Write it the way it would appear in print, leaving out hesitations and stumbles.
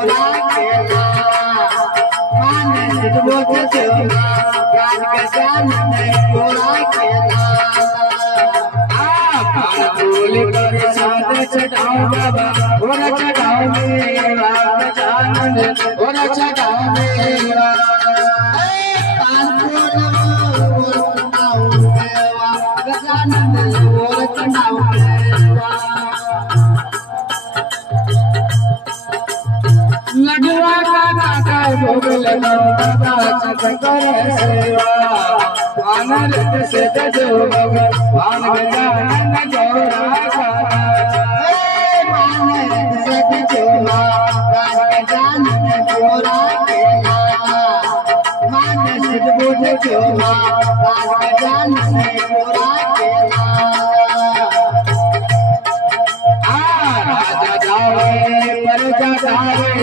गोरा केला मानस बोध जोला गान गजानन गोरा केला बोले कर साध चढ़ाओ बाबा गोरा चढ़ाओ मेरा गजानन गोरा चढ़ाओ मेरा गजानन गोरा चढ़ाओ मेरा लडुआ का काका भोग लगा कर सेवा आनंद से जो भगवान गजानन गौरा का आनंद से जो गजानन गौरा केला मानस बोध जो गजानन गौरा केला राजा जावे प्रजा जावे